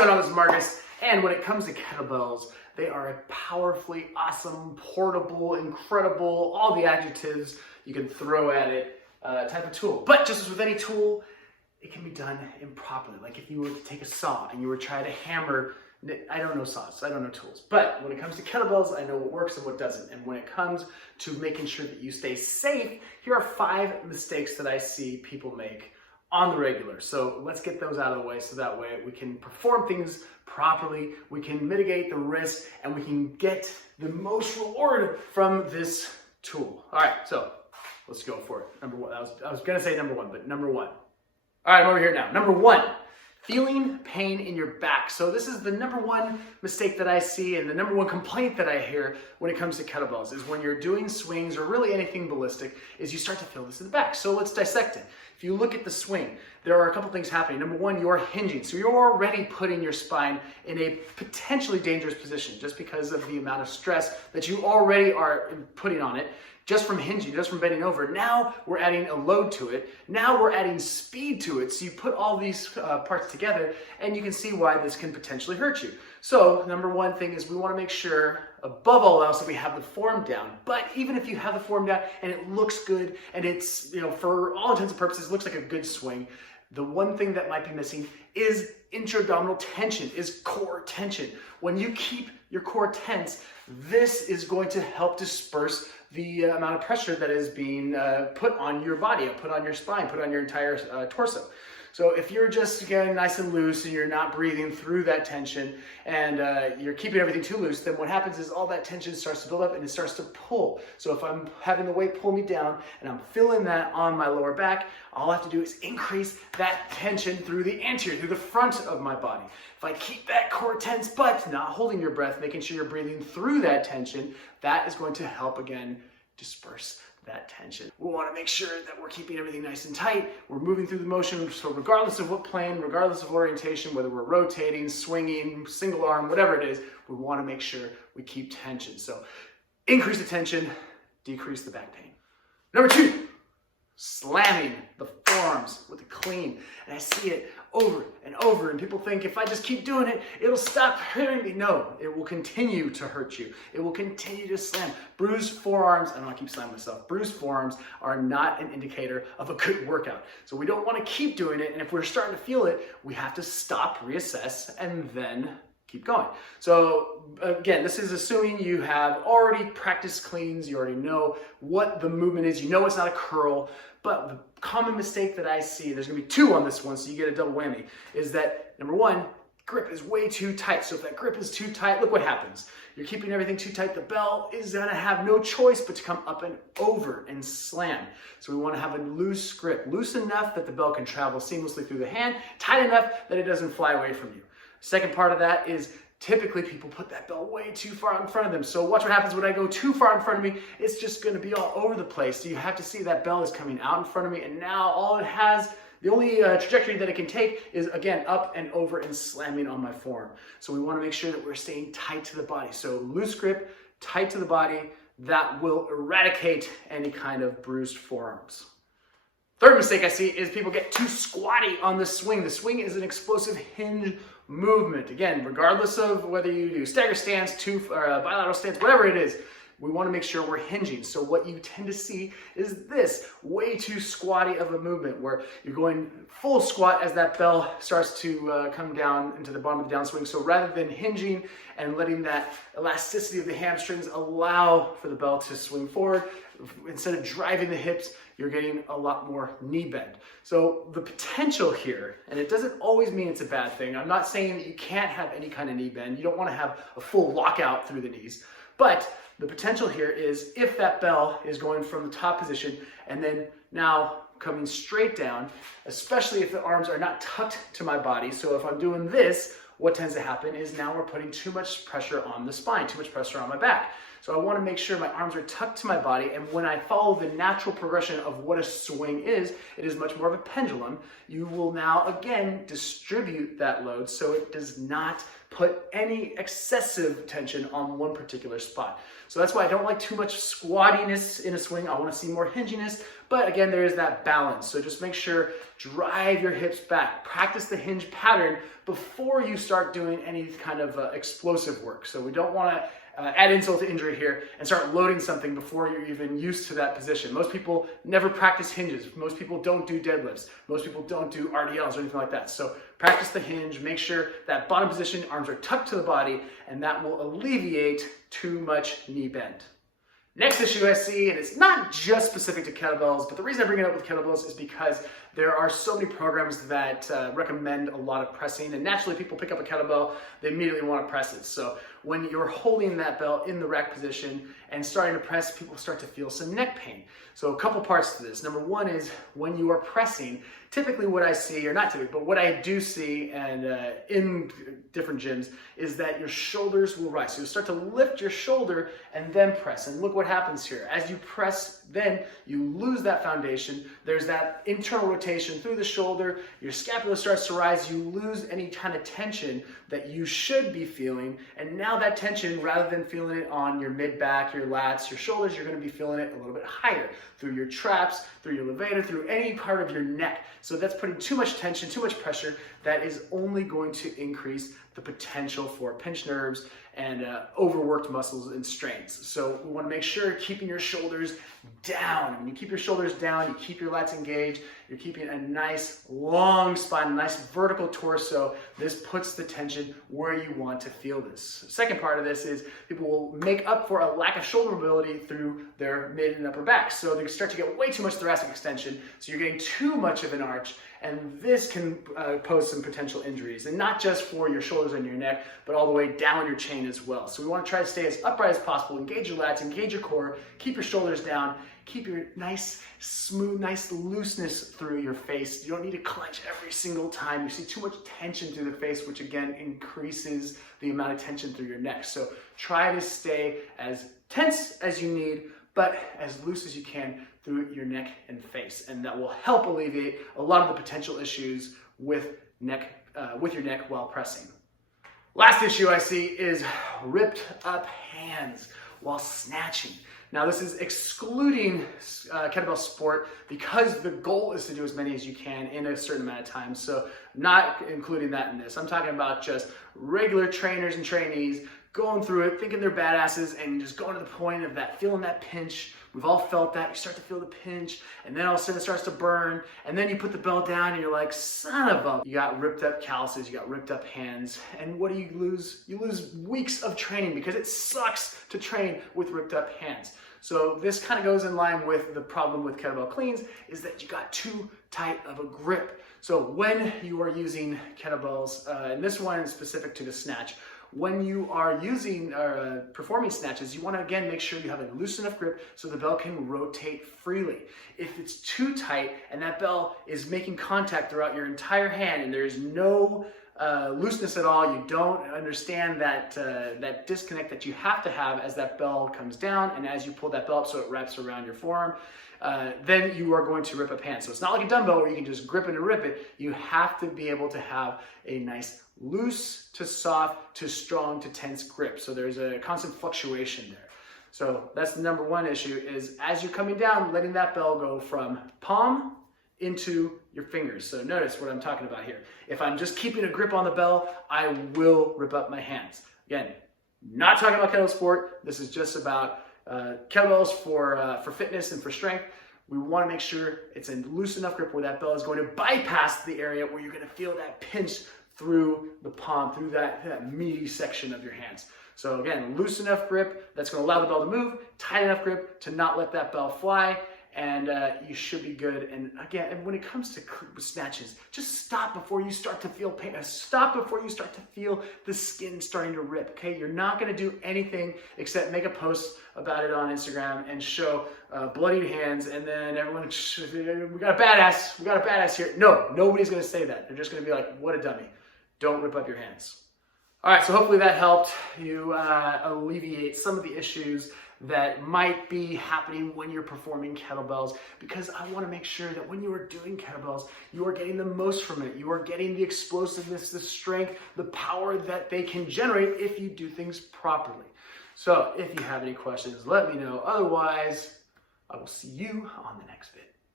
going on? This is Marcus, and when it comes to kettlebells, they are a powerfully awesome, portable, incredible, all the adjectives you can throw at it type of tool. But just as with any tool, it can be done improperly. Like if you were to take a saw and you were trying to hammer, I don't know saws, I don't know tools. But when it comes to kettlebells, I know what works and what doesn't. And when it comes to making sure that you stay safe, here are 5 mistakes that I see people make on the regular. So let's get those out of the way so that way we can perform things properly, we can mitigate the risk, and we can get the most reward from this tool. All right, so let's go for it. Number one, I was gonna say number one, but number one. All right, I'm over here now. Number one, feeling pain in your back. So this is the number one mistake that I see and the number one complaint that I hear when it comes to kettlebells is when you're doing swings or really anything ballistic is you start to feel this in the back. So let's dissect it. If you look at the swing, there are a couple things happening. Number one, you're hinging. So you're already putting your spine in a potentially dangerous position just because of the amount of stress that you already are putting on it. Just from hinging, just from bending over. Now we're adding a load to it. Now we're adding speed to it. So you put all these parts together and you can see why this can potentially hurt you. So number one thing is we want to make sure above all else that we have the form down. But even if you have the form down and it looks good and it's, for all intents and purposes, looks like a good swing, the one thing that might be missing is intra-abdominal tension, is core tension. When you keep your core tense, this is going to help disperse the amount of pressure that is being put on your body, put on your spine, put on your entire torso. So if you're just getting nice and loose and you're not breathing through that tension and you're keeping everything too loose, then what happens is all that tension starts to build up and it starts to pull. So if I'm having the weight pull me down and I'm feeling that on my lower back, all I have to do is increase that tension through the anterior, through the front of my body. If I keep that core tense but not holding your breath, making sure you're breathing through that tension, that is going to help again disperse that tension. We want to make sure that we're keeping everything nice and tight. We're moving through the motion. So regardless of what plane, regardless of orientation, whether we're rotating, swinging, single arm, whatever it is, we want to make sure we keep tension. So increase the tension, decrease the back pain. Number 2, slamming the forearms with a clean. And I see it over and over, and people think if I just keep doing it, it'll stop hurting me. No, it will continue to hurt you. It will continue to slam. Bruised forearms, I don't want to keep slamming myself, bruised forearms are not an indicator of a good workout. So we don't want to keep doing it, and if we're starting to feel it, we have to stop, reassess, and then keep going. So again, this is assuming you have already practiced cleans, you already know what the movement is, you know it's not a curl, but the common mistake that I see, there's gonna be 2 on this one, so you get a double whammy, is that number 1, grip is way too tight. So if that grip is too tight, look what happens. You're keeping everything too tight, the bell is gonna have no choice but to come up and over and slam. So we wanna have a loose grip, loose enough that the bell can travel seamlessly through the hand, tight enough that it doesn't fly away from you. Second part of that is typically people put that bell way too far in front of them. So watch what happens when I go too far in front of me. It's just going to be all over the place. So you have to see that bell is coming out in front of me, and now all it has, the only trajectory that it can take is again up and over and slamming on my forearm. So we want to make sure that we're staying tight to the body. So loose grip, tight to the body, that will eradicate any kind of bruised forearms. Third mistake I see is people get too squatty on the swing. The swing is an explosive hinge movement. Again, regardless of whether you do stagger stance, bilateral stance, whatever it is, we want to make sure we're hinging. So what you tend to see is this way too squatty of a movement where you're going full squat as that bell starts to come down into the bottom of the downswing. So rather than hinging and letting that elasticity of the hamstrings allow for the bell to swing forward, instead of driving the hips, you're getting a lot more knee bend. So the potential here, and it doesn't always mean it's a bad thing. I'm not saying that you can't have any kind of knee bend. You don't want to have a full lockout through the knees. But the potential here is if that bell is going from the top position and then now coming straight down, especially if the arms are not tucked to my body. So if I'm doing this, what tends to happen is now we're putting too much pressure on the spine, too much pressure on my back. So I want to make sure my arms are tucked to my body, and when I follow the natural progression of what a swing is, it is much more of a pendulum. You will now again distribute that load so it does not put any excessive tension on one particular spot. So that's why I don't like too much squattiness in a swing. I want to see more hinginess, but again, there is that balance. So just make sure, drive your hips back. Practice the hinge pattern before you start start doing any kind of explosive work. So we don't want to add insult to injury here and start loading something before you're even used to that position. Most people never practice hinges. Most people don't do deadlifts. Most people don't do RDLs or anything like that. So practice the hinge, make sure that bottom position, arms are tucked to the body, and that will alleviate too much knee bend. Next issue I see, and it's not just specific to kettlebells, but the reason I bring it up with kettlebells is because there are so many programs that recommend a lot of pressing, and naturally people pick up a kettlebell, they immediately want to press it. So when you're holding that bell in the rack position and starting to press, people start to feel some neck pain. So a couple parts to this. Number one is when you are pressing, typically what I see, or not typically, but what I do see and in different gyms is that your shoulders will rise. So you start to lift your shoulder and then press. And look what happens here. As you press, then you lose that foundation. There's that internal rotation through the shoulder. Your scapula starts to rise. You lose any kind of tension that you should be feeling. And now that tension, rather than feeling it on your mid-back, your lats, your shoulders, you're going to be feeling it a little bit higher through your traps, through your levator, through any part of your neck. So that's putting too much tension, too much pressure. That is only going to increase the potential for pinched nerves and overworked muscles and strains. So we want to make sure keeping your shoulders down. When you keep your shoulders down, you keep your lats engaged, you're keeping a nice long spine, a nice vertical torso. This puts the tension where you want to feel this. Second part of this is people will make up for a lack of shoulder mobility through their mid and upper back. So they start to get way too much thoracic extension, so you're getting too much of an arch, and this can pose some potential injuries, and not just for your shoulders and your neck, but all the way down your chain as well. So we want to try to stay as upright as possible, engage your lats, engage your core, keep your shoulders down, keep your nice, smooth, nice looseness through your face. You don't need to clench every single time. You see too much tension through the face, which again increases the amount of tension through your neck. So try to stay as tense as you need, but as loose as you can through your neck and face, and that will help alleviate a lot of the potential issues with your neck while pressing. Last issue I see is ripped up hands while snatching. Now this is excluding kettlebell sport because the goal is to do as many as you can in a certain amount of time. So not including that in this. I'm talking about just regular trainers and trainees going through it, thinking they're badasses, and just going to the point of that, feeling that pinch. We've all felt that. You start to feel the pinch, and then all of a sudden it starts to burn, and then you put the bell down, and you're like, son of a... You got ripped up calluses, you got ripped up hands, and what do you lose? You lose weeks of training because it sucks to train with ripped up hands. So this kind of goes in line with the problem with kettlebell cleans, is that you got too tight of a grip. So when you are using kettlebells, and this one is specific to the snatch, when you are using performing snatches, you want to again make sure you have a loose enough grip so the bell can rotate freely. If it's too tight and that bell is making contact throughout your entire hand and there is no looseness at all, you don't understand that that disconnect that you have to have as that bell comes down and as you pull that bell up so it wraps around your forearm, then you are going to rip up hands. So it's not like a dumbbell where you can just grip it and rip it. You have to be able to have a nice loose to soft to strong to tense grip. So there's a constant fluctuation there. So that's the number one issue, is as you're coming down, letting that bell go from palm into your fingers. So notice what I'm talking about here. If I'm just keeping a grip on the bell, I will rip up my hands. Again, not talking about kettlebell sport. This is just about kettlebells for fitness and for strength. We want to make sure it's a loose enough grip where that bell is going to bypass the area where you're going to feel that pinch through the palm, through that meaty section of your hands. So again, loose enough grip that's going to allow the bell to move, tight enough grip to not let that bell fly, and you should be good. And again, when it comes to snatches, just stop before you start to feel pain. Stop before you start to feel the skin starting to rip, okay? You're not going to do anything except make a post about it on Instagram and show bloodied hands, and then everyone, we got a badass here. No, nobody's going to say that. They're just going to be like, what a dummy. Don't rip up your hands. All right, so hopefully that helped you alleviate some of the issues that might be happening when you're performing kettlebells, because I want to make sure that when you are doing kettlebells, you are getting the most from it. You are getting the explosiveness, the strength, the power that they can generate if you do things properly. So if you have any questions, let me know. Otherwise, I will see you on the next video.